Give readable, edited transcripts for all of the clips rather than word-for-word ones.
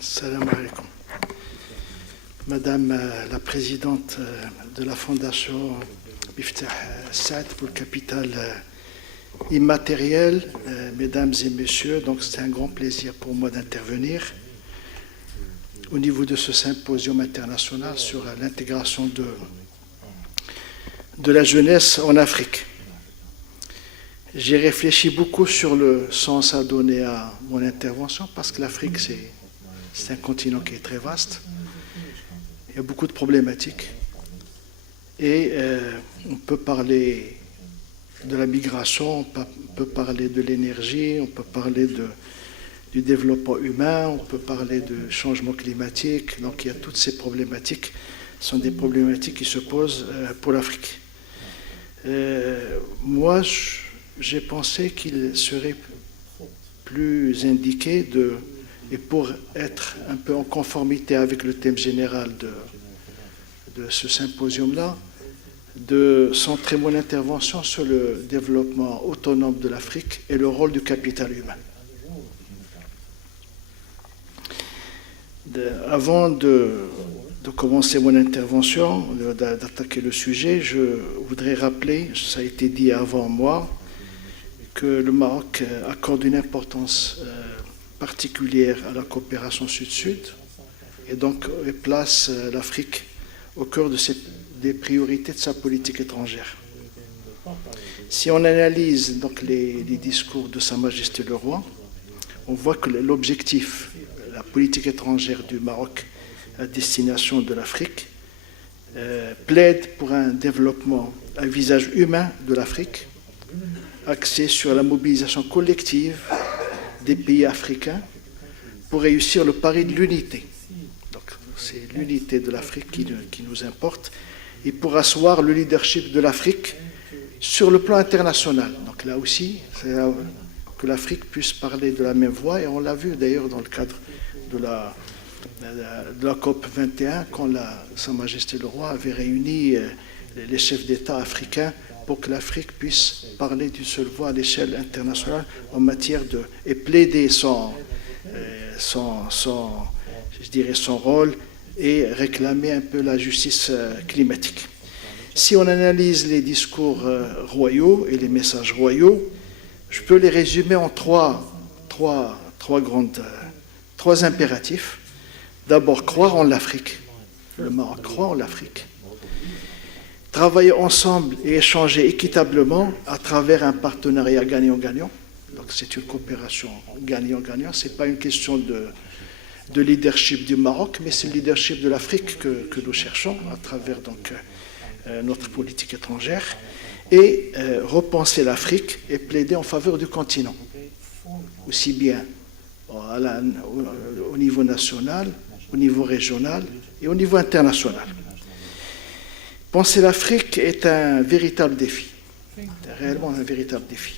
Salam alaikum. Madame la présidente de la Fondation Miftah Saad pour le capital immatériel, mesdames et messieurs, donc c'est un grand plaisir pour moi d'intervenir au niveau de ce symposium international sur l'intégration de la jeunesse en Afrique. J'ai réfléchi beaucoup sur le sens à donner à mon intervention parce que l'Afrique, c'est un continent qui est très vaste. Il y a beaucoup de problématiques. Et on peut parler de la migration, on peut parler de l'énergie, on peut parler du développement humain, on peut parler de changement climatique. Donc il y a toutes ces problématiques. Ce sont des problématiques qui se posent pour l'Afrique. Moi, j'ai pensé qu'il serait plus indiqué et pour être un peu en conformité avec le thème général de ce symposium-là, de centrer mon intervention sur le développement autonome de l'Afrique et le rôle du capital humain. Avant de commencer mon intervention, d'attaquer le sujet, je voudrais rappeler, ça a été dit avant moi, que le Maroc accorde une importance particulière à la coopération sud-sud et donc place l'Afrique au cœur des priorités de sa politique étrangère. Si on analyse donc les discours de Sa Majesté le Roi, on voit que l'objectif, la politique étrangère du Maroc à destination de l'Afrique, plaide pour un développement, un visage humain de l'Afrique, axé sur la mobilisation collective des pays africains pour réussir le pari de l'unité. Donc, c'est l'unité de l'Afrique qui nous importe, et pour asseoir le leadership de l'Afrique sur le plan international. Donc là aussi, c'est que l'Afrique puisse parler de la même voix, et on l'a vu d'ailleurs dans le cadre de la COP 21, quand Sa Majesté le Roi avait réuni les chefs d'État africains pour que l'Afrique puisse parler d'une seule voix à l'échelle internationale en matière et plaider son rôle et réclamer un peu la justice climatique. Si on analyse les discours royaux et les messages royaux, je peux les résumer en trois impératifs. D'abord, croire en l'Afrique. Le Maroc croit en l'Afrique. Travailler ensemble et échanger équitablement à travers un partenariat gagnant-gagnant. Donc c'est une coopération gagnant-gagnant. Ce n'est pas une question de leadership du Maroc, mais c'est le leadership de l'Afrique que nous cherchons à travers donc, notre politique étrangère. Et repenser l'Afrique et plaider en faveur du continent, aussi bien au niveau national, au niveau régional et au niveau international. Penser l'Afrique est un véritable défi, réellement un véritable défi.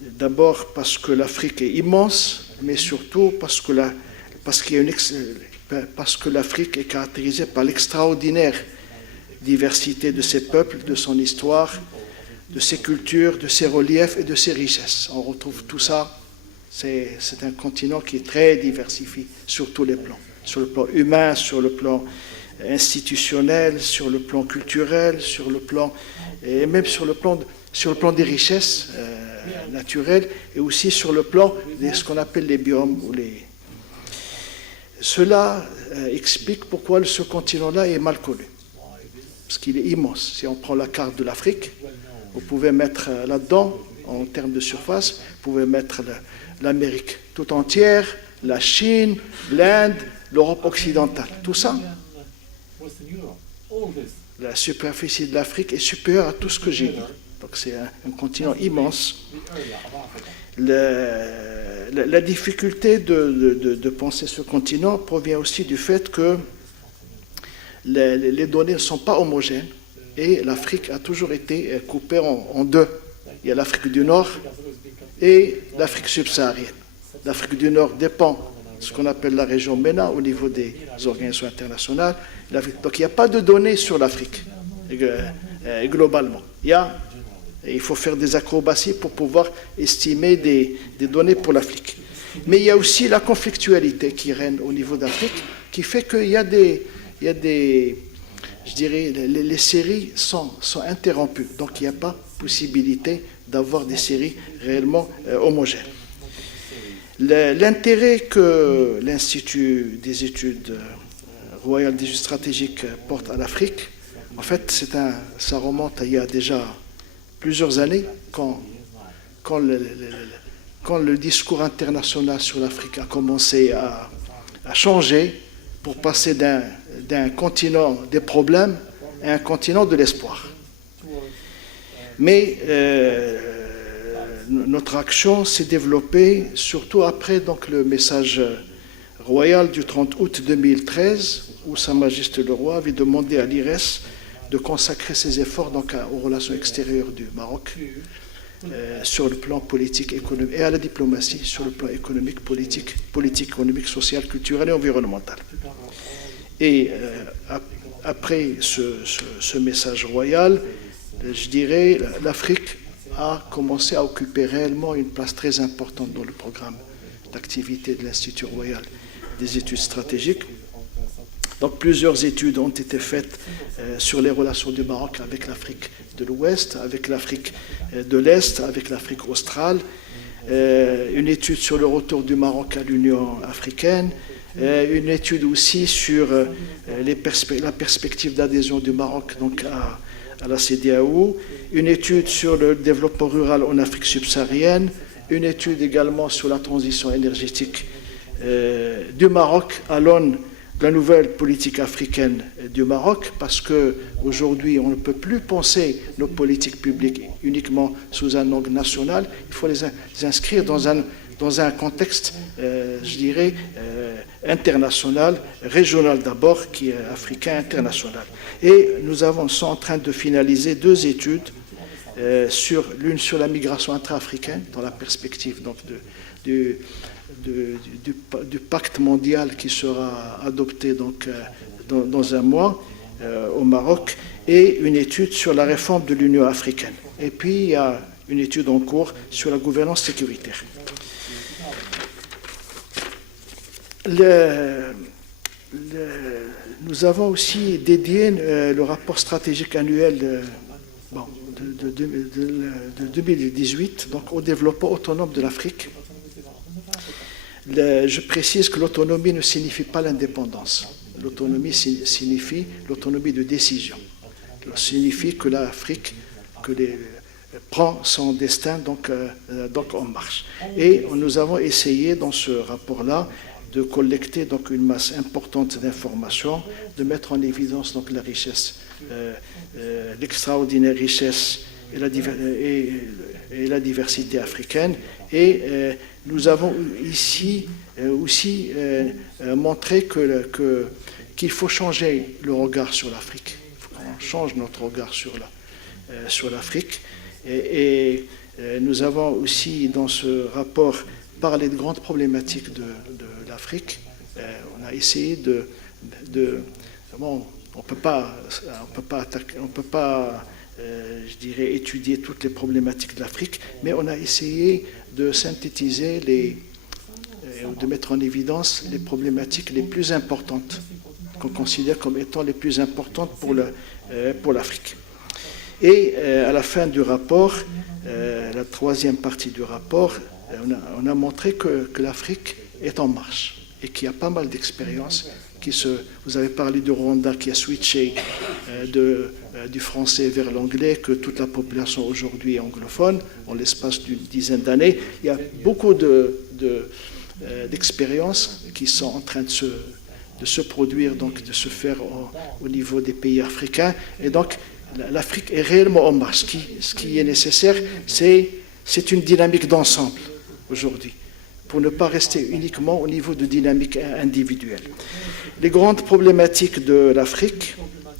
D'abord parce que l'Afrique est immense, mais surtout parce que l'Afrique est caractérisée par l'extraordinaire diversité de ses peuples, de son histoire, de ses cultures, de ses reliefs et de ses richesses. On retrouve tout ça, c'est un continent qui est très diversifié sur tous les plans, sur le plan humain, sur le plan institutionnel, sur le plan culturel, et même sur le plan des richesses naturelles, et aussi sur le plan de ce qu'on appelle les biomes. Cela explique pourquoi ce continent-là est mal connu, parce qu'il est immense. Si on prend la carte de l'Afrique, vous pouvez mettre là-dedans, en termes de surface, vous pouvez mettre l'Amérique tout entière, la Chine, l'Inde, l'Europe occidentale, tout ça. La superficie de l'Afrique est supérieure à tout ce que j'ai dit. Donc c'est un continent immense. La difficulté de penser ce continent provient aussi du fait que les données ne sont pas homogènes et l'Afrique a toujours été coupée en deux. Il y a l'Afrique du Nord et l'Afrique subsaharienne. L'Afrique du Nord dépend de ce qu'on appelle la région MENA au niveau des organisations internationales. Donc il n'y a pas de données sur l'Afrique globalement. Il faut faire des acrobaties pour pouvoir estimer des données pour l'Afrique. Mais il y a aussi la conflictualité qui règne au niveau d'Afrique, qui fait qu'il y a des, je dirais, les séries sont interrompues. Donc il n'y a pas possibilité d'avoir des séries réellement homogènes. L'intérêt que l'Institut des études royales des études stratégiques porte à l'Afrique, en fait, ça remonte à il y a déjà plusieurs années, quand le discours international sur l'Afrique a commencé à changer pour passer d'un continent des problèmes à un continent de l'espoir. Mais notre action s'est développée surtout après donc, le message royal du 30 août 2013, où Sa Majesté le Roi avait demandé à l'IRES de consacrer ses efforts donc, aux relations extérieures du Maroc sur le plan politique, économique, et à la diplomatie sur le plan économique, politique, économique, social, culturel et environnemental. Et après ce message royal, je dirais, l'Afrique a commencé à occuper réellement une place très importante dans le programme d'activité de l'Institut royal des études stratégiques. Donc plusieurs études ont été faites sur les relations du Maroc avec l'Afrique de l'Ouest, avec l'Afrique de l'Est, avec l'Afrique australe, une étude sur le retour du Maroc à l'Union africaine, une étude aussi sur la perspective d'adhésion du Maroc donc à la CEDEAO, une étude sur le développement rural en Afrique subsaharienne, une étude également sur la transition énergétique du Maroc à l'aune de la nouvelle politique africaine du Maroc, parce qu'aujourd'hui, on ne peut plus penser nos politiques publiques uniquement sous un angle national, il faut les inscrire dans un contexte, je dirais, international, régional d'abord, qui est africain international. Et nous sommes en train de finaliser 2 études, l'une sur la migration intra-africaine, dans la perspective donc, du pacte mondial qui sera adopté donc, dans un mois au Maroc, et une étude sur la réforme de l'Union africaine. Et puis, il y a une étude en cours sur la gouvernance sécuritaire. Nous avons aussi dédié le rapport stratégique annuel de 2018 donc, au développement autonome de l'Afrique. Je précise que l'autonomie ne signifie pas l'indépendance. L'autonomie signifie l'autonomie de décision. Ça signifie que l'Afrique prend son destin donc en marche. Et nous avons essayé dans ce rapport-là de collecter donc une masse importante d'informations, de mettre en évidence donc la richesse, l'extraordinaire richesse et la diversité africaine. Et nous avons ici aussi montré qu'il faut changer le regard sur l'Afrique. Il faut qu'on change notre regard sur l'Afrique. Et nous avons aussi dans ce rapport parlé de grandes problématiques de l'Afrique. On a essayé on ne peut pas je dirais, étudier toutes les problématiques de l'Afrique, mais on a essayé de synthétiser de mettre en évidence les problématiques les plus importantes, qu'on considère comme étant les plus importantes pour l'Afrique. Et à la fin du rapport, la 3e partie du rapport, on a montré que l'Afrique est en marche et qu'il y a pas mal d'expériences vous avez parlé du Rwanda qui a switché du français vers l'anglais, que toute la population aujourd'hui est anglophone, en l'espace d'une dizaine d'années. Il y a beaucoup d'expériences qui sont en train de se produire, donc de se faire au niveau des pays africains. Et donc, l'Afrique est réellement en marche. Ce qui est nécessaire, c'est une dynamique d'ensemble aujourd'hui, pour ne pas rester uniquement au niveau de dynamique individuelle. Les grandes problématiques de l'Afrique,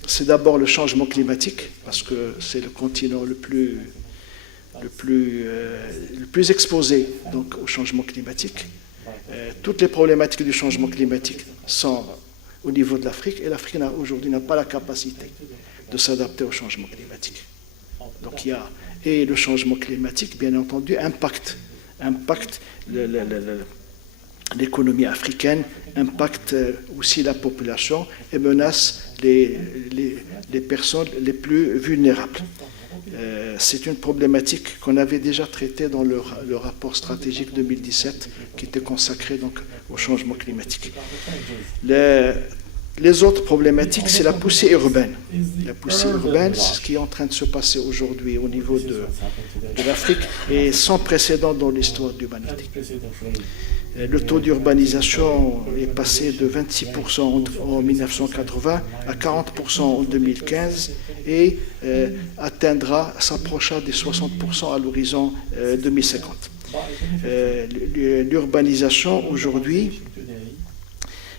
c'est d'abord le changement climatique, parce que c'est le continent le plus exposé donc, au changement climatique. Toutes les problématiques du changement climatique sont au niveau de l'Afrique, et l'Afrique aujourd'hui n'a pas la capacité de s'adapter au changement climatique. Donc et le changement climatique, bien entendu, impacte l'économie africaine, impacte aussi la population et menace les personnes les plus vulnérables. C'est une problématique qu'on avait déjà traitée dans le rapport stratégique 2017 qui était consacré donc au changement climatique. Les autres problématiques, c'est la poussée urbaine. La poussée urbaine, c'est ce qui est en train de se passer aujourd'hui au niveau de l'Afrique et sans précédent dans l'histoire de l'humanité. Le taux d'urbanisation est passé de 26% en 1980 à 40% en 2015 et s'approchera des 60% à l'horizon 2050. L'urbanisation aujourd'hui,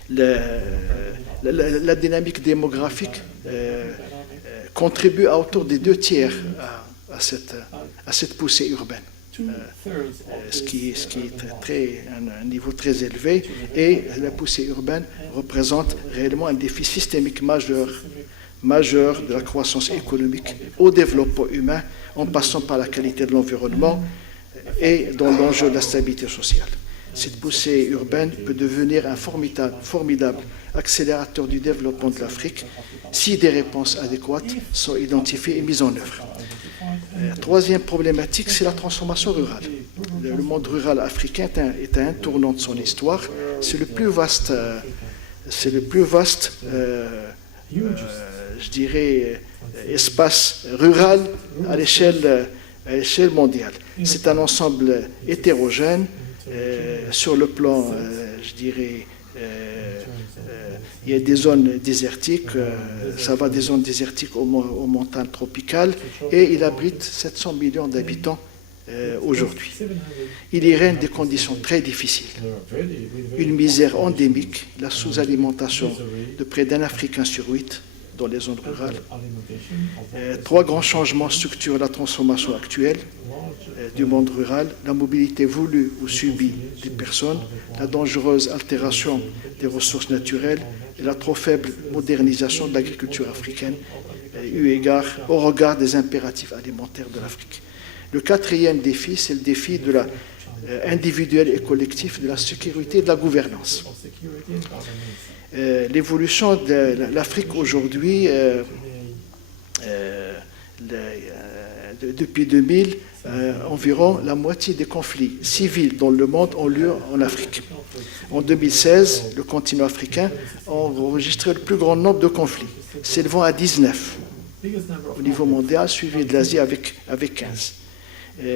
la dynamique démographique contribue à autour des 2/3 à cette poussée urbaine. Ce qui est un niveau très élevé, et la poussée urbaine représente réellement un défi systémique majeur de la croissance économique au développement humain, en passant par la qualité de l'environnement et dans l'enjeu de la stabilité sociale. Cette poussée urbaine peut devenir un formidable accélérateur du développement de l'Afrique si des réponses adéquates sont identifiées et mises en œuvre. Troisième problématique, c'est la transformation rurale. Le monde rural africain est à un tournant de son histoire. C'est le plus vaste, je dirais, espace rural à l'échelle mondiale. C'est un ensemble hétérogène sur le plan, je dirais, il y a des zones désertiques, ça va des zones désertiques aux montagnes tropicales, et il abrite 700 millions d'habitants aujourd'hui. Il y règne des conditions très difficiles. Une misère endémique, la sous-alimentation de près d'un Africain sur 8 dans les zones rurales. 3 grands changements structurent la transformation actuelle du monde rural: la mobilité voulue ou subie des personnes, la dangereuse altération des ressources naturelles et la trop faible modernisation de l'agriculture africaine au regard des impératifs alimentaires de l'Afrique. Le 4e défi, c'est le défi de la individuel et collectif de la sécurité et de la gouvernance. L'évolution de l'Afrique aujourd'hui, depuis 2000, environ la moitié des conflits civils dans le monde ont lieu en Afrique. En 2016, le continent africain a enregistré le plus grand nombre de conflits, s'élevant à 19 au niveau mondial, suivi de l'Asie avec 15.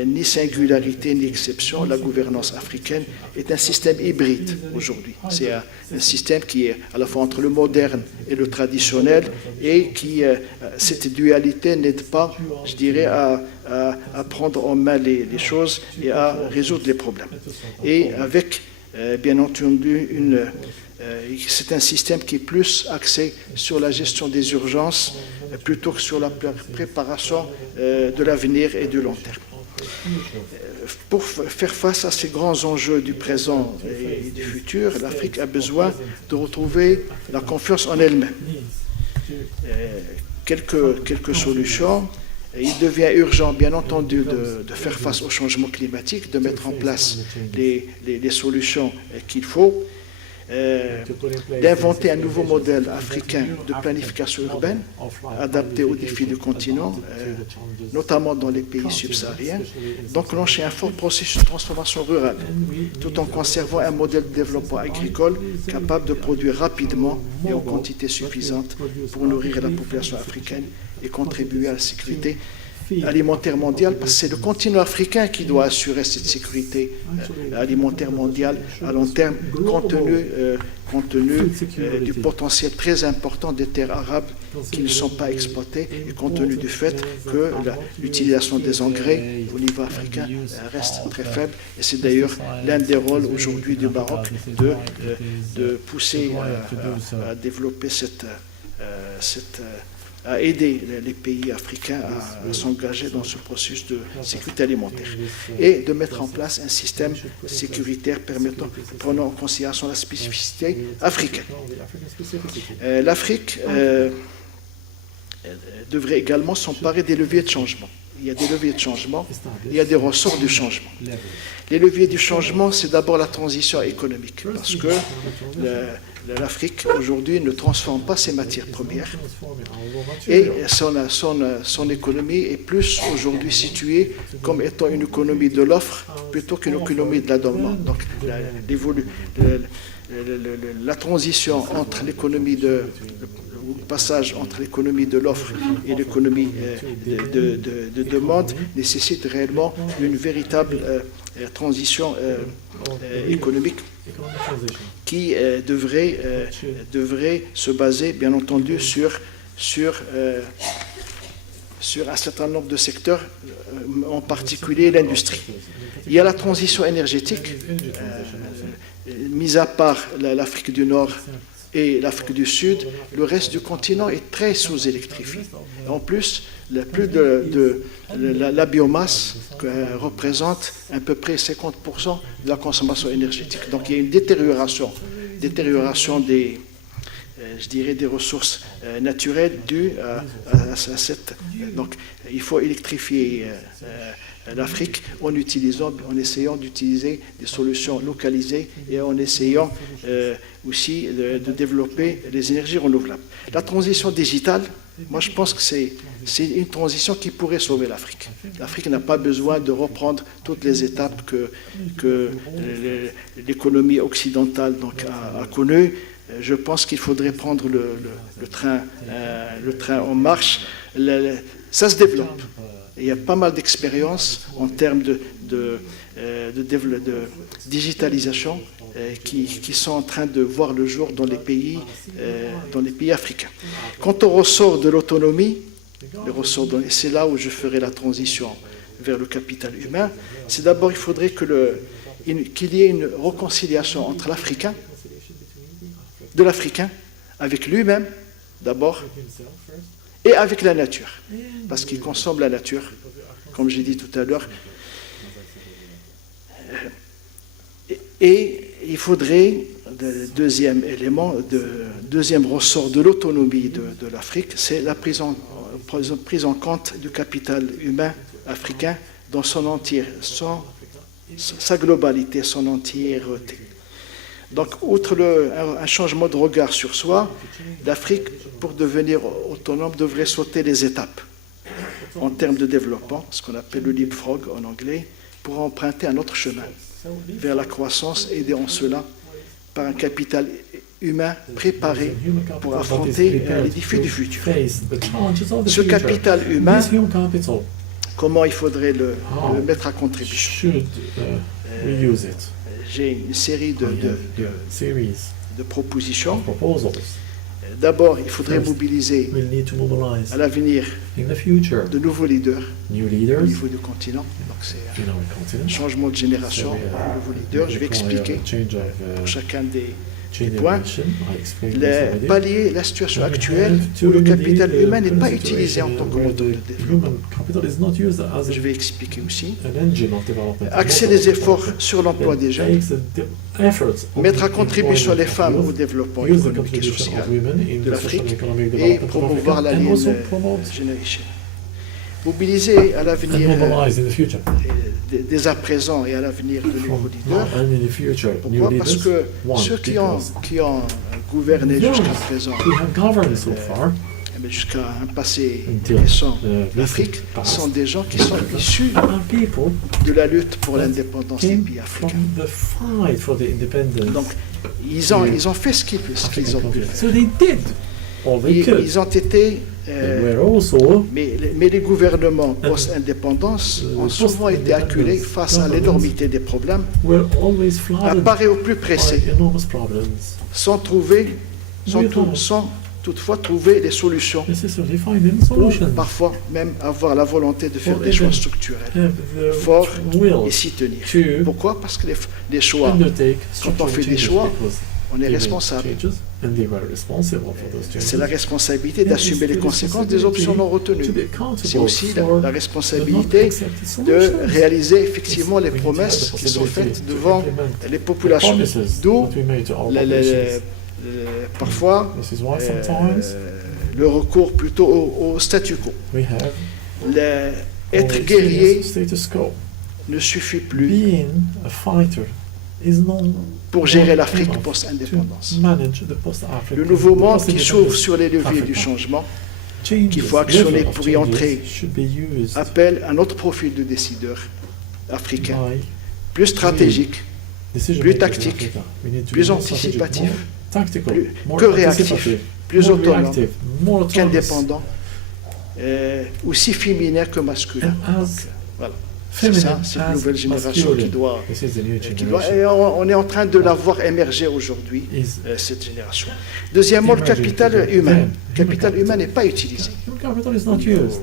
Ni singularité ni exception, la gouvernance africaine est un système hybride aujourd'hui. C'est un système qui est à la fois entre le moderne et le traditionnel, et cette dualité n'aide pas, je dirais, à prendre en main les choses et à résoudre les problèmes. Et avec, bien entendu, c'est un système qui est plus axé sur la gestion des urgences plutôt que sur la préparation de l'avenir et du long terme. Pour faire face à ces grands enjeux du présent et du futur, l'Afrique a besoin de retrouver la confiance en elle-même. Quelques solutions. Il devient urgent, bien entendu, de faire face au changement climatique, de mettre en place les solutions qu'il faut, d'inventer un nouveau modèle africain de planification urbaine adapté aux défis du continent, notamment dans les pays subsahariens, d'enclencher un fort processus de transformation rurale, tout en conservant un modèle de développement agricole capable de produire rapidement et en quantité suffisante pour nourrir la population africaine et contribuer à la sécurité alimentaire mondiale, parce que c'est le continent africain qui doit assurer cette sécurité alimentaire mondiale à long terme, compte tenu du potentiel très important des terres arabes qui ne sont pas exploitées, et compte tenu du fait que l'utilisation des engrais au niveau africain reste très faible. Et c'est d'ailleurs l'un des rôles aujourd'hui du Maroc de pousser à développer à aider les pays africains à s'engager dans ce processus de sécurité alimentaire et de mettre en place un système sécuritaire prenant en considération la spécificité africaine. L'Afrique devrait également s'emparer des leviers de changement. Il y a des leviers de changement, il y a des ressorts du changement. Les leviers du changement, c'est d'abord la transition économique, parce que l'Afrique, aujourd'hui, ne transforme pas ses matières premières, et son économie est plus aujourd'hui située comme étant une économie de l'offre plutôt qu'une économie de la demande. Donc, la transition entre l'économie le passage entre l'économie de l'offre et l'économie de demande nécessite réellement une véritable transition économique qui devrait se baser, bien entendu, sur un certain nombre de secteurs, en particulier l'industrie. Il y a la transition énergétique, mis à part l'Afrique du Nord et l'Afrique du Sud, le reste du continent est très sous-électrifié. En plus, la biomasse représente à peu près 50% de la consommation énergétique. Donc il y a une détérioration des ressources naturelles dues à cette... Donc il faut électrifier l'Afrique en essayant d'utiliser des solutions localisées et en essayant aussi de développer les énergies renouvelables. La transition digitale, moi je pense que c'est une transition qui pourrait sauver l'Afrique. L'Afrique n'a pas besoin de reprendre toutes les étapes que l'économie occidentale a connues. Je pense qu'il faudrait prendre le train en marche. Ça se développe. Il y a pas mal d'expériences en termes de digitalisation qui sont en train de voir le jour dans les pays africains. Quant au ressort de l'autonomie, c'est là où je ferai la transition vers le capital humain, c'est d'abord il faudrait qu'il y ait une réconciliation entre de l'Africain avec lui-même d'abord, et avec la nature, parce qu'il consomme la nature, comme j'ai dit tout à l'heure. Et il faudrait, deuxième élément, deuxième ressort de l'autonomie de l'Afrique, c'est la prise en compte du capital humain africain dans sa globalité, son entièreté. Donc, outre un changement de regard sur soi, l'Afrique, pour devenir autonome, devrait sauter les étapes en termes de développement, ce qu'on appelle le leapfrog en anglais, pour emprunter un autre chemin vers la croissance, aidé en cela par un capital humain préparé pour affronter les défis du futur. Ce capital humain, comment il faudrait le mettre à contribution? J'ai une série de propositions. D'abord, il faudrait mobiliser à l'avenir de nouveaux leaders au niveau du continent. Donc, c'est un changement de génération, de nouveaux leaders. Je vais expliquer pour chacun des points. Pallier la situation actuelle où le capital humain n'est pas utilisé en tant que moteur de développement. Je vais expliquer aussi. Axer les efforts sur l'emploi des jeunes. Mettre à contribution les femmes au développement économique et social de l'Afrique et promouvoir la Lean Generation. Mobiliser à l'avenir, dès à présent et à l'avenir, de nouveaux leaders. Pourquoi? Parce que ceux qui ont gouverné jusqu'à présent, jusqu'à un passé récent, l'Afrique, sont des gens qui sont issus de la lutte pour l'indépendance des pays africains. Donc, ils ont fait ce qu'ils ont pu faire. Ils ont été... mais les gouvernements post-indépendance ont souvent été acculés face à l'énormité des problèmes, apparaît au plus pressé, sans toutefois trouver des solutions, ou parfois même avoir la volonté de faire des choix structurels forts et s'y tenir. Pourquoi? Parce que les choix, quand on fait des choix, on est responsable. C'est la responsabilité d'assumer les conséquences des options non retenues. C'est aussi la responsabilité de réaliser effectivement les promesses qui sont faites devant les populations. D'où parfois le recours plutôt au statu quo. We have Être only guerrier status quo. ne suffit plus Being a fighter is not pour gérer not l'Afrique enough post-indépendance. to manage the post-African, Le nouveau monde qui post-independence s'ouvre sur les leviers du Africa. changement Changes, qu'il faut actionner level of pour y changes entrer should be used appelle un autre profil de décideur africain, by plus stratégique, decision plus makers in tactique, Africa. We need to plus be more strategic, anticipatif, more tactical, plus- more que réactif, anticipative, plus more autonome reactive, more autonomous, qu'indépendant, aussi féminin que masculin. and Donc, as voilà. C'est feminine ça, cette as nouvelle génération qui masculine. doit, This is the new qui doit- generation. et on est en train de la voir émerger aujourd'hui, Is cette génération. Deuxièmement, le capital humain. Le capital humain n'est pas utilisé. human capital is not used.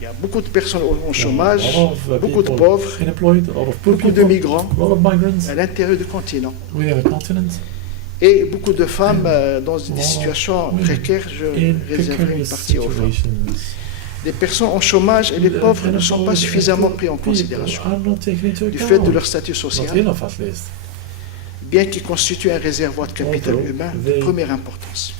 Il y a beaucoup de personnes au There chômage, are a lot of, beaucoup de people pauvres, unemployed, a lot of poor beaucoup de people, migrants a lot of migrants à l'intérieur du continent within the continent. et beaucoup de femmes dans des Wow. situations Oui. précaires. Je In réserverai une precarious partie aux femmes. situations. Les personnes en chômage et les pauvres ne sont pas suffisamment pris en considération Are not taken into du fait de account. leur statut Not social, enough, at least. bien qu'ils constituent un réservoir de capital humain de première importance.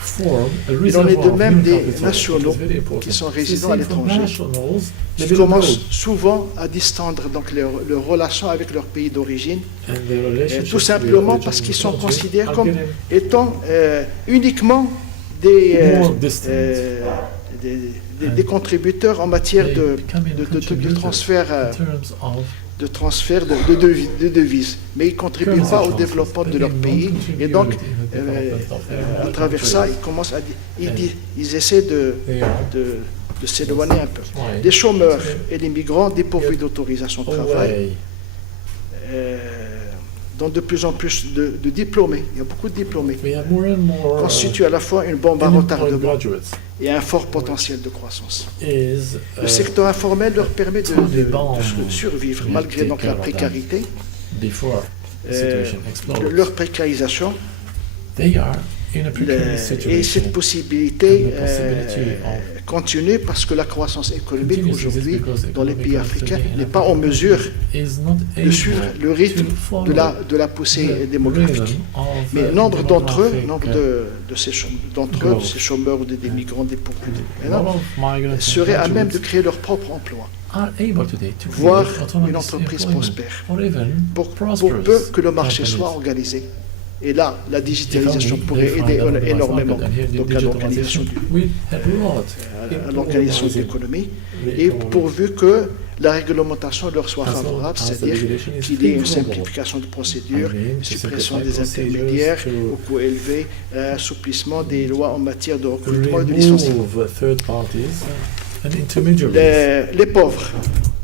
Form a Il en est de reservoir of même human des capital, nationaux which is very important. qui sont It's the résidents à same for l'étranger, nationals qui living commencent abroad, souvent à distendre donc leurs relations avec leur pays d'origine, and their relationships tout with simplement the parce qu'ils original sont country considérés are comme getting étant uniquement des, more distant. des contributeurs en matière They de, becoming de contributors transfert, in terms of de devises. Mais ils ne contribuent currency pas au transfers, développement de but leur they pays. don't contribute Et donc, in the development of their à travers ça, countries. ils commencent ils essaient They are de s'éloigner un peu. flying Les chômeurs et les migrants dépourvus d'autorisation de travail, away. dont de plus en plus de diplômés, il y a beaucoup de diplômés, We have more and more constituent à la fois une bombe à unemployed retardement graduates. et un fort potentiel de croissance. Is Le secteur informel leur permet de bon. survivre We malgré take donc la care of that. précarité. before the Euh, situation explodes. Leur précarisation They are in a precarious et situation. cette possibilité And the possibility continue parce que la croissance économique Continues aujourd'hui because dans les economic pays growth africains today in n'est pas en African mesure is not de able suivre le rythme to follow de la poussée the démographique. rhythm of Mais the nombre d'entre eux, demographic, de ces chômeurs ou des migrants dépourvus a lot of migrants and seraient à même de graduates créer leur propre emploi, are able today to voire create autonomous une entreprise employment, prospère, or even pour prosperous peu que le marché companies. soit organisé. Et là, la If digitalisation only pourrait they find aider out the énormément market, and here the donc, à l'organisation digitalization will help a lot à in l'organisation de organizing l'économie, the et economy. pourvu que la réglementation leur soit As long favorable, as the c'est-à-dire regulation is qu'il y ait une favorable. simplification de procédures, I mean, to suppression simplify des procedures, intermédiaires to au coût élevé, assouplissement des lois en matière de recrutement et de licenciement. remove third parties and intermediaries. Les pauvres.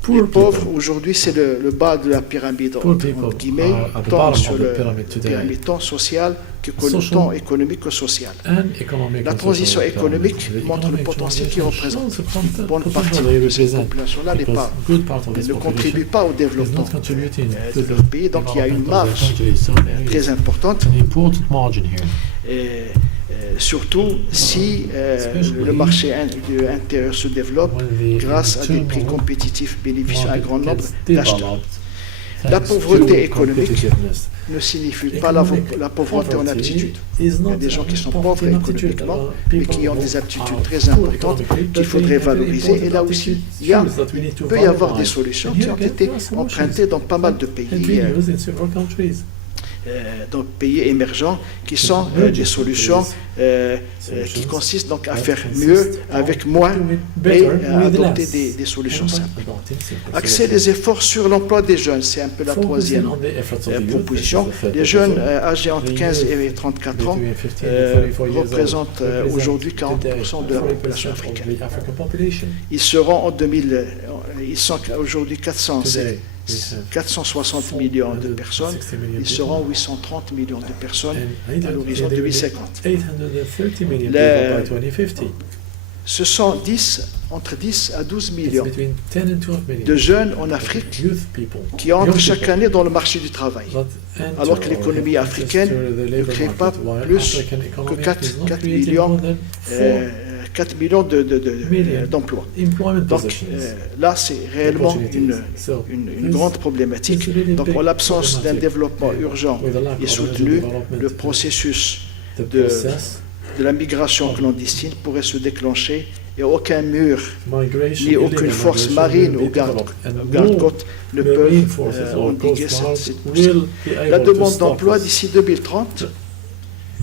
Poor Les people. pauvres, aujourd'hui, c'est le bas de la pyramide, Poor people entre guillemets, are at the tant bottom sur of le the pyramid today. pyramide tant social que Social tant économique que social. And economic La and transition social économique pyramid. The montre le economic potentiel qu'il transition représente. shows the Une bonne partie potential they de cette represent, population-là because good part of this ne population contribue pas au is développement not contributing de to leur the pays, donc il y a une development of marge their country. So there très is importante, an important margin here. et, surtout si Especially le marché intérieur se développe when the grâce à des prix internal compétitifs bénéficiant à un market grand nombre gets d'acheteurs. developed La thanks pauvreté to économique competitiveness. ne signifie pas la pauvreté en aptitude. Il y a des gens qui sont pauvres économiquement, mais qui ont des aptitudes très importantes qu'il faudrait valoriser. Et là aussi, il peut y avoir des solutions qui ont été empruntées dans pas mal de pays, dans les pays émergents, qui sont des solutions qui consistent donc à faire mieux avec moins et à adopter des solutions simples. Axer les efforts sur l'emploi des jeunes, c'est un peu la troisième proposition. Les jeunes âgés entre 15 et 34 ans représentent aujourd'hui 40% de la population africaine. Ils seront ils sont aujourd'hui 460 millions de personnes, ils seront 830 millions de personnes à l'horizon 2050. Ce sont entre 10 à 12 millions de jeunes en Afrique qui entrent chaque année dans le marché du travail, alors que l'économie africaine ne crée pas plus que 4 millions d'emplois. Donc là, c'est réellement une grande problématique. Donc en l'absence d'un développement urgent et soutenu, le processus de la migration clandestine pourrait se déclencher et aucun mur migration, ni aucune illegal force migration marine will ou be developed, and garde-côte ne marine peuvent forces or endiguer coast guard cette will poussée. be able La to demande stop d'emploi this. d'ici 2030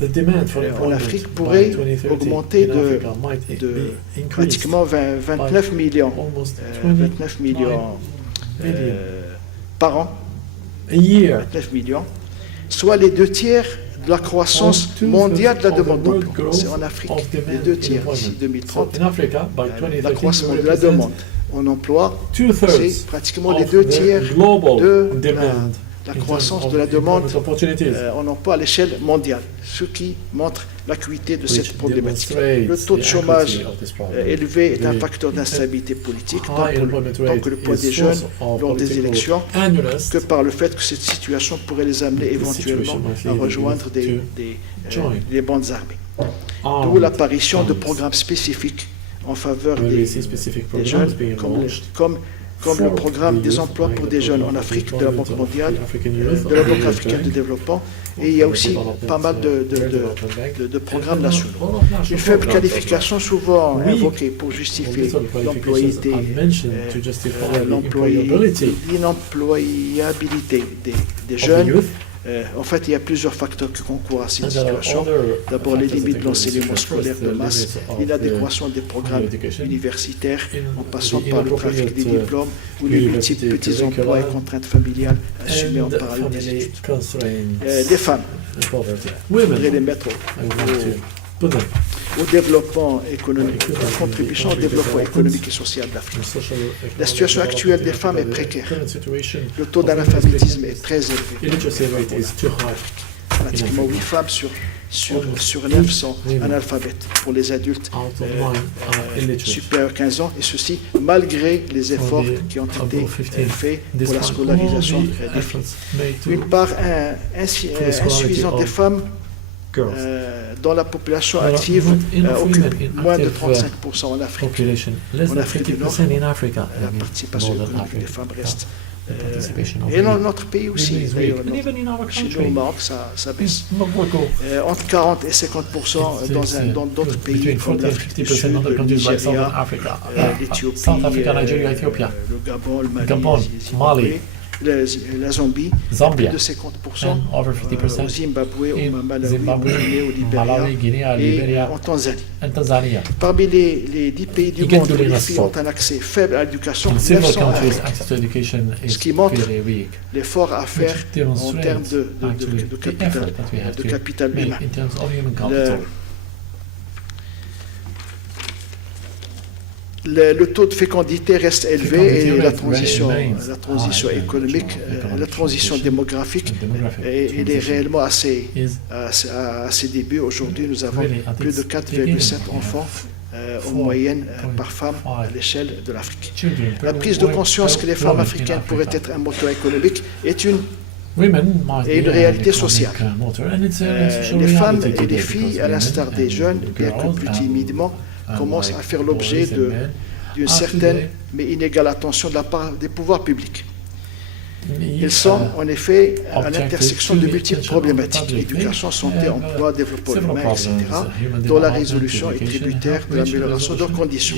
The demand for en employment Afrique by pourrait 2030 augmenter in Africa might de be increased pratiquement 29 millions, almost 29 millions million par an, a year. 29 millions, soit les 2 tiers de la croissance mondiale de la demande d'emploi. C'est en Afrique, les 2 tiers d'ici 2030. So in Africa, by 2030, L'accroissement we de la represent demande en emploi, two-thirds c'est pratiquement les of 2 tiers the global de demand la in terms croissance of de la demande employment opportunities, en emploi à l'échelle mondiale, ce qui montre l'acuité de cette which problématique. demonstrates Le taux de the chômage acuity of this problem. élevé est un The facteur d'instabilité politique, tant high employment tant rate que le poids is des jeunes source of lors des political élections unrest que par le fait que cette situation pourrait les amener This éventuellement situation might à lead rejoindre the youth join les bandes armées. armed D'où l'apparition de gangs. programmes spécifiques en faveur Where we des see specific des programs jeunes, being launched comme le for programme the des youth, emplois like pour the des jeunes en program Afrique de la deployment Banque of mondiale, the African youth, de la of the Banque Youth africaine de Bank, développement, et il y a of the aussi Development, pas mal World Development Bank, de and programmes then nationaux. all of national Une faible programs as well. qualification souvent Weak invoquée pour justifier All these qualifications l'employabilité are mentioned to justify the employability l'inemployabilité des of the jeunes. youth. En fait, il y a plusieurs facteurs qui concourent à cette And there are situation. other D'abord, les factors limites de that l'enseignement contribute. scolaire First, de the masse, limits of l'inadéquation des programmes higher education, universitaires, en passant the par le trafic des inappropriate, diplômes ou les university multiples petits emplois et curricula, contraintes familiales assumées en and parallèle des family études. constraints Les femmes, and poverty. il faudrait les Women, mettre I want to put them au développement économique, à la contribution au développement économique et social de l'Afrique. in social, La situation actuelle des femmes est précaire. current situation, Le taux d'analphabétisme est très élevé. illiteracy rate is too high. Pratiquement 8 femmes sur 9 sont analphabètes pour les adultes Out of 9 illiterate. supérieurs à 15 ans, et ceci malgré les efforts qui ont été faits pour la scolarisation des filles. Une part insuffisante des femmes Girls. dans la population There are active enough occupe women in moins de active, 35% en Afrique. Population less En than Afrique du Nord, 50% in Africa. La I mean, participation Northern économique des Africa. femmes reste. The participation of Et dans women notre pays aussi, remains d'ailleurs, weak. And even in our chez nous au country, Maroc, ça baisse. in Morocco, Entre 40 et 50% dans d'autres pays between comme 40 and l'Afrique du 50% Sud, other le countries like Southern Nigeria, Africa, l'Éthiopie, South Africa, Nigeria, Ethiopia, le Gabon, le Mali, Gabon, le Zimbabwe, Mali, la Zambie, Zambia, plus de 50%, and over 50% au Zimbabwe, in au Malawi, au Zimbabwe, Guinée, au Libéria Malawi, Guinée, et Libéria, en Tanzanie. and Tanzania. Parmi les 10 pays du You get monde to où les learn filles us ont un accès faible à l'éducation, In 9 several sont en countries, Afrique. access to education is Ce qui montre very weak. L'effort à faire Which en demonstrates termes actually de the capital, effort that we have de to capital make humain. in terms of human capital. Le taux de fécondité reste élevé Fécondité et rate remains la transition high, économique, la transition démographique, elle est réellement à ses débuts. Aujourd'hui, nous avons Really, at plus de its 4,7 beginning, enfants en 4.5 moyenne par femme à l'échelle de l'Afrique. Children La per prise de woman- conscience per que les femmes woman in africaines pourraient Africa. être un moteur économique est une Women might et une be an réalité economic, sociale. motor, and it's a social Les femmes reality et les today, filles, because à l'instar women des and jeunes, bien que girls plus and- timidement, and commencent like à faire l'objet boys and men d'une are certaine today- mais inégale attention de la part des pouvoirs publics. Ils Ils sont en effet à l'intersection de multiples problématiques, public. éducation, santé, emploi, développement several humain, etc., problems, human dont la development, résolution est education, tributaire de which l'amélioration de leurs resolution conditions.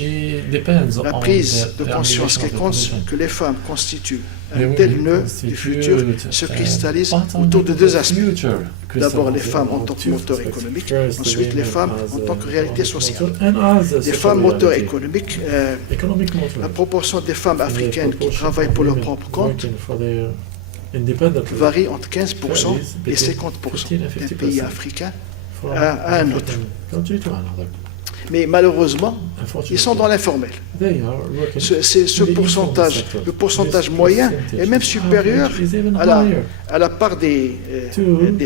depends La on prise the de conscience amélioration of qu'elle the compte condition. que les femmes constituent Les un women tel nœud du constitute, futur se cristallise part autour de of deux the aspects. future D'abord les crystallized femmes en around tant que two moteur aspects. économique, First, the ensuite les women femmes as en a tant que réalité economic sociale. motor and as a Les social femmes moteurs reality. économiques, Economic motor. la proportion des femmes The africaines qui proportion travaillent of pour leur women propre compte working for their independent varie entre 15% et between 50% 15 and d'un 50% pays africain from à un one autre. country to another. Mais malheureusement, ils sont dans l'informel. They are working Ce in the pourcentage, informal sector. le pourcentage This moyen percentage est même supérieur average is even à higher la part des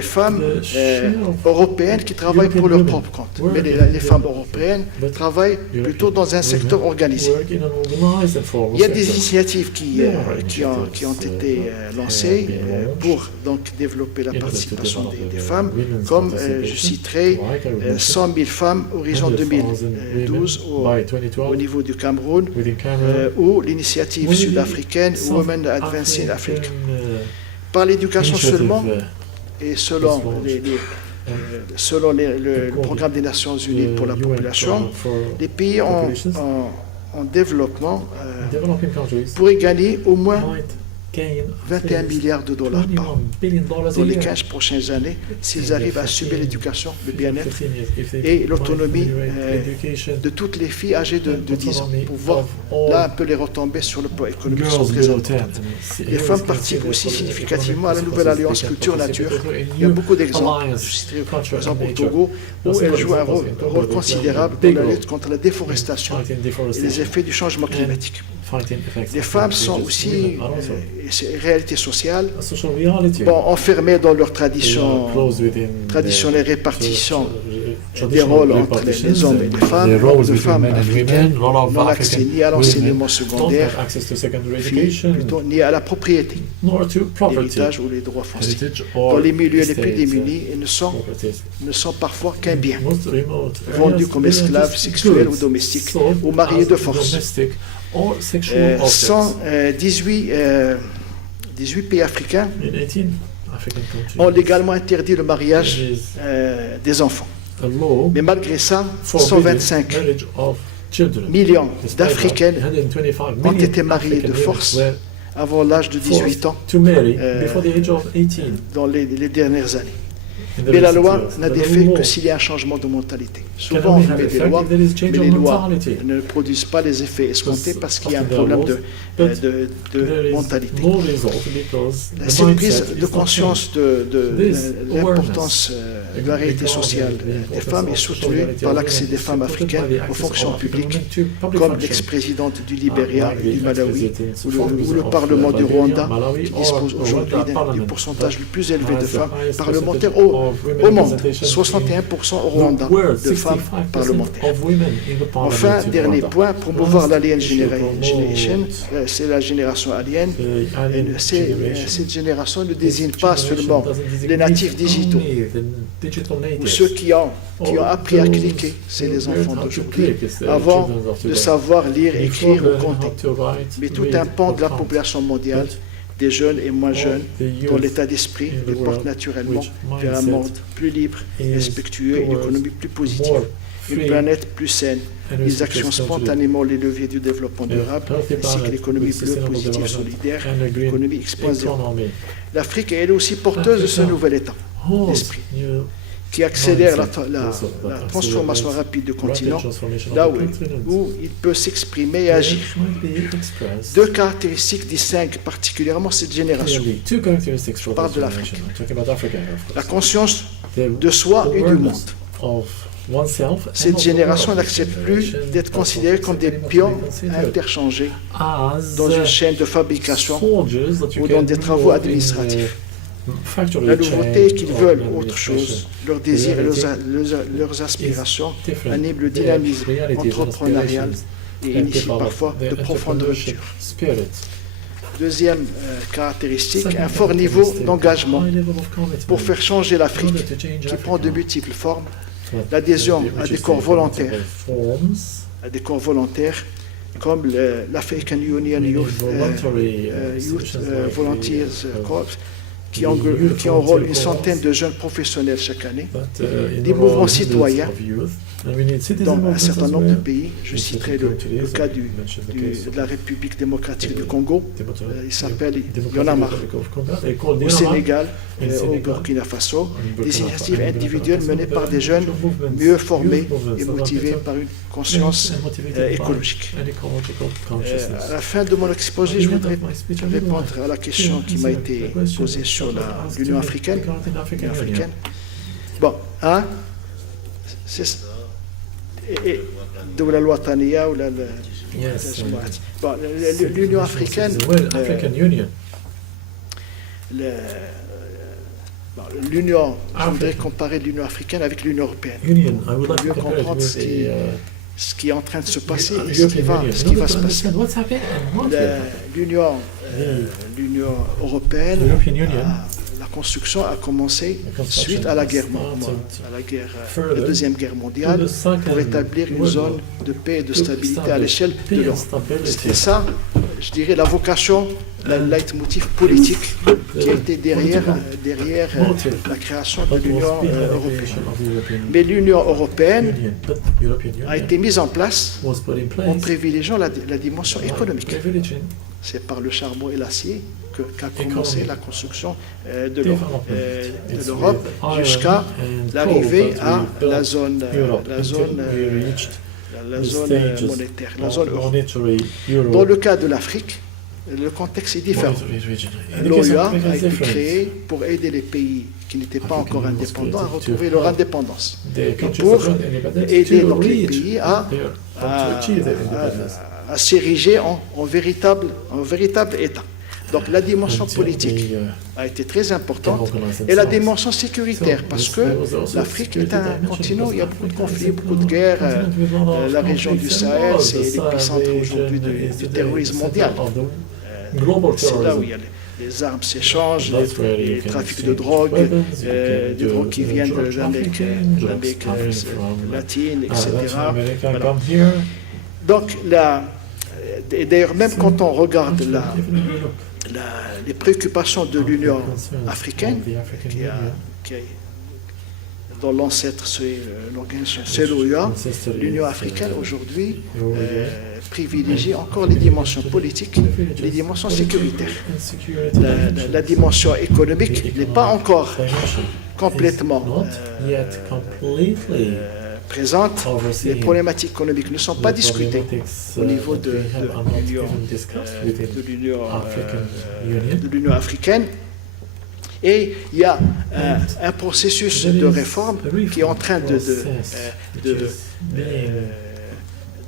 femmes the share of européennes qui travaillent pour leur European propre compte. women Mais working les femmes for- européennes but travaillent plutôt dans un secteur women organisé. work in an organized and formal Il y a des sector. initiatives There are qui ont initiatives, été lancées being launched pour donc développer la in order to participation develop des the femmes, women's comme je participation, citerai like I mentioned, 100 000 femmes horizon 100,000 2012 women by au 2012 niveau du Cameroun, within Cameroon. ou l'initiative Oui, sud-africaine South Women Advancing Africa. African, Par l'éducation initiative, seulement, et selon was launched. selon le programme des Nations Unies pour la population, les pays en développement pourraient gagner au moins 21 milliards de dollars par an dans les 15 prochaines années s'ils arrivent à assumer l'éducation, le bien-être et l'autonomie de toutes les filles âgées de 10 ans pour voir là un peu les retombées sur le plan économique sont très importantes. Les femmes participent aussi significativement à la nouvelle alliance culture-nature. Il y a beaucoup d'exemples. Je citerai par exemple au Togo où elles jouent un rôle considérable dans la lutte contre la déforestation et les effets du changement climatique. Les femmes sont aussi, c'est une réalité sociale, enfermées dans leur traditionnelle répartition des rôles entre les hommes et les femmes. Les femmes africaines n'ont accès ni à l'enseignement secondaire, ni à la propriété, l'héritage ou les droits fonciers. Dans les milieux les plus démunis, elles ne sont parfois qu'un bien, vendus comme esclaves sexuels ou domestiques, ou mariés de force. 18 pays africains ont légalement interdit le mariage des enfants. Mais malgré ça, 125 millions d'Africaines ont été mariées de force avant l'âge de 18 ans dans les dernières années. Mais la loi n'a d'effet que s'il y a un changement de mentalité. Souvent, on met des lois, mais les lois ne produisent pas les effets escomptés parce qu'il y a un problème de mentalité. Cette prise de conscience de l'importance de la réalité sociale des femmes est soutenue par l'accès des femmes africaines aux fonctions publiques, comme l'ex-présidente du Libéria et du Malawi, ou le Parlement du Rwanda, qui dispose aujourd'hui du pourcentage le plus élevé de femmes parlementaires au monde, 61% au Rwanda de femmes parlementaires. Enfin, dernier point, promouvoir l'Alien Generation, c'est la génération alien. Cette génération ne désigne pas seulement les natifs digitaux ou ceux qui ont appris à cliquer, c'est les enfants d'aujourd'hui, avant de savoir lire, écrire ou compter, mais tout un pan de la population mondiale, des jeunes et moins jeunes, dont l'état d'esprit les porte naturellement vers un monde plus libre, respectueux et une économie plus positive, une planète plus saine. Ils actionnent spontanément les leviers du développement durable, ainsi que l'économie bleue, positive, solidaire, l'économie expansionnelle. L'Afrique est elle aussi porteuse de ce nouvel état d'esprit, qui accélère la transformation rapide du continent, là où il peut s'exprimer et agir. Deux caractéristiques distinguent particulièrement cette génération. Je parle de l'Afrique. La conscience de soi et du monde. Cette génération n'accepte plus d'être considérée comme des pions interchangés dans une chaîne de fabrication ou dans des travaux administratifs. La nouveauté est qu'ils veulent autre chose. Leurs désirs et leurs aspirations animent le dynamisme entrepreneurial et initient parfois de profondes ruptures. Deuxième caractéristique, un fort niveau d'engagement pour faire changer l'Afrique, qui prend de multiples formes. L'adhésion à des corps volontaires, comme l'African Union Youth Volunteers Corps, qui enrôle une centaine de jeunes professionnels chaque année, des mouvements citoyens dans un certain nombre de pays. Je citerai le cas de la République démocratique du Congo, il s'appelle Yonamar. Au Sénégal, au Burkina Faso, des initiatives individuelles menées par des jeunes mieux formés et motivés par une conscience écologique. À la fin de mon exposé, je voudrais répondre à la question qui m'a été posée sur l'Union africaine. Bon, c'est de la loi Tania ou l'Union africaine. L'Union, je voudrais comparer l'Union africaine avec l'Union européenne. Pour mieux comprendre ce qui est en train de se passer et ce qui va se passer. L'Union européenne, la construction a commencé suite à la Deuxième Guerre mondiale pour établir une zone de paix et de stabilité à l'échelle de l'Europe. C'était ça je dirais, la vocation, le leitmotiv politique qui a été derrière la création de l'Union européenne. Mais l'Union européenne a été mise en place en privilégiant la dimension économique. C'est par le charbon et l'acier qu'a commencé la construction de l'Europe jusqu'à l'arrivée à la zone monétaire, la zone euro. Dans le cas de l'Afrique, le contexte est différent. L'OUA a été créée pour aider les pays qui n'étaient pas encore indépendants à retrouver leur indépendance et pour aider donc les pays à s'ériger en véritable État. Donc la dimension politique a été très importante et la dimension sécuritaire parce que l'Afrique est un continent où il y a beaucoup de conflits, beaucoup de guerres. La région du Sahel, c'est l'épicentre aujourd'hui du terrorisme mondial. C'est là où il y a les armes s'échangent, les trafics de drogue, des drogues qui viennent de l'Amérique latine, etc. Voilà. Donc, et d'ailleurs, même quand on regarde les préoccupations de l'Union africaine, dont l'ancêtre c'est l'OUA, l'Union africaine aujourd'hui privilégie encore les dimensions politiques, les dimensions sécuritaires. La dimension économique n'est pas encore complètement présente. Les problématiques économiques ne sont pas discutées au niveau de l'Union africaine. Et il y a un processus de réforme qui est en train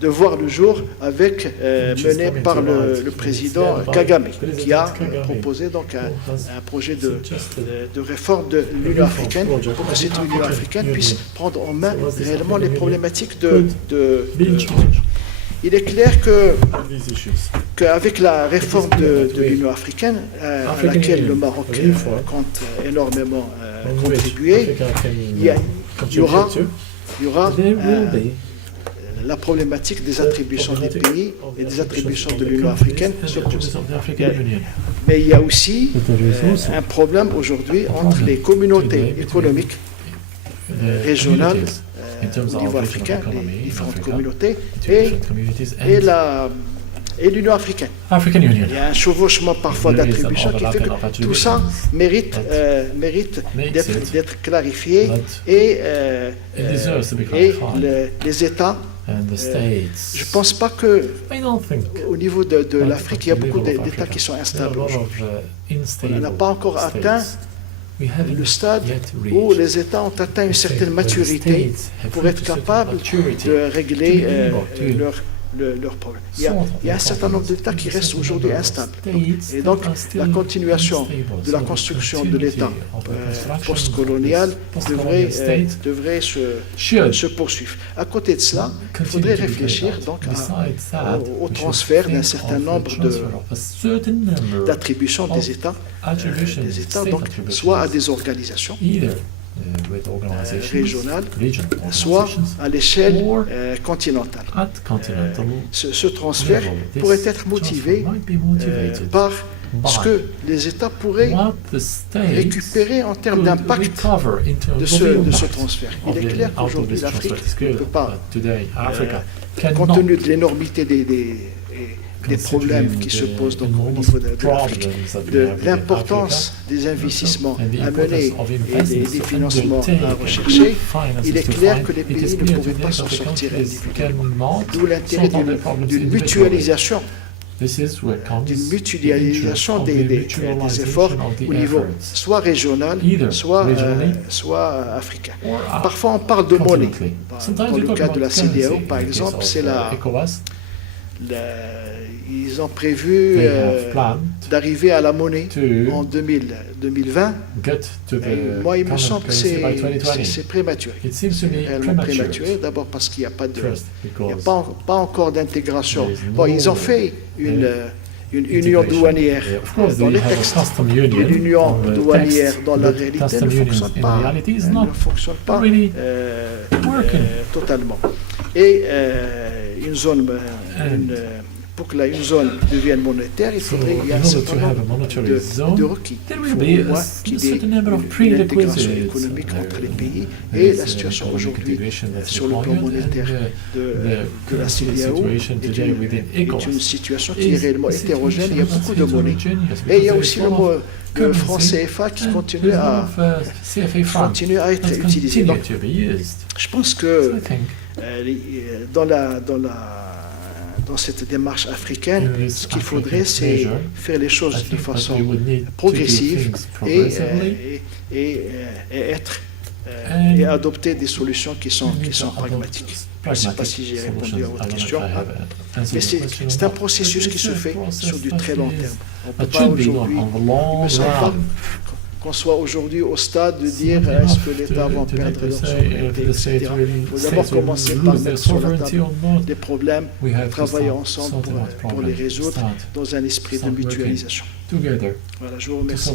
de voir le jour mené par le président Kagame, qui a proposé donc un projet de réforme de l'Union africaine pour que cette Union africaine puisse prendre en main réellement les problématiques Il est clair qu'avec la réforme de l'Union africaine, à laquelle le Maroc compte énormément contribuer, il y aura la problématique des attributions des pays et des attributions de l'Union africaine se pose. Mais il y a aussi un problème aujourd'hui entre les communautés économiques régionales au niveau africain, les différentes communautés, et l'Union africaine. Il y a un chevauchement parfois d'attributions qui fait que tout ça mérite d'être clarifié et les États. Je ne pense pas qu'au niveau de l'Afrique, il y a beaucoup d'États qui sont instables aujourd'hui. On n'a pas encore atteint le stade où les États ont atteint une certaine maturité pour être capables de régler leurs problèmes. Il y a un certain nombre d'États qui restent aujourd'hui instables. Et donc, la continuation de la construction de l'État post-colonial devrait se poursuivre. À côté de cela, il faudrait réfléchir donc au transfert d'un certain nombre d'attributions des États, donc, soit à des organisations régionales, soit à l'échelle continentale. Ce transfert pourrait être motivé par ce que les États pourraient récupérer en termes d'impact de ce transfert. Il est clair qu'aujourd'hui l'Afrique ne peut pas, compte tenu de l'énormité des problèmes qui se posent donc au niveau de l'Afrique, de l'importance des investissements à mener et des financements à rechercher, il est clair que les pays ne pourraient pas s'en sortir individuellement. D'où l'intérêt d'une mutualisation des efforts au niveau soit régional, soit africain. Parfois on parle de monnaie. Dans le cas de la CEDEAO, par exemple, c'est ils ont prévu d'arriver à la monnaie en 2020. Moi, il me semble que c'est prématuré. C'est réellement prématuré, d'abord parce qu'il n'y a pas encore d'intégration. Bon, ils ont fait une union douanière dans les textes. L'union douanière dans la réalité ne fonctionne pas totalement. Et une pour que une zone devienne monétaire, il faudrait qu'il y ait un certain nombre de requis. Il faut au moins qu'il y ait une intégration économique entre les pays. Et la situation aujourd'hui sur le plan monétaire de la CEDEAO est une situation qui est réellement hétérogène. Il y a beaucoup de monnaies. Et il y a aussi le franc CFA qui continue à être utilisé. Donc, je pense que dans cette démarche africaine, ce qu'il faudrait, c'est faire les choses de façon progressive et adopter des solutions qui sont pragmatiques. Je ne sais pas si j'ai répondu à votre question, mais c'est un processus qui se fait sur du très long terme. On ne peut pas aujourd'hui, il ne me semble pas qu'on soit aujourd'hui au stade de dire est-ce que l'État va perdre leur souveraineté, etc. Il faut d'abord commencer par mettre sur la table des problèmes, travailler ensemble pour les résoudre dans un esprit de mutualisation. Voilà, je vous remercie.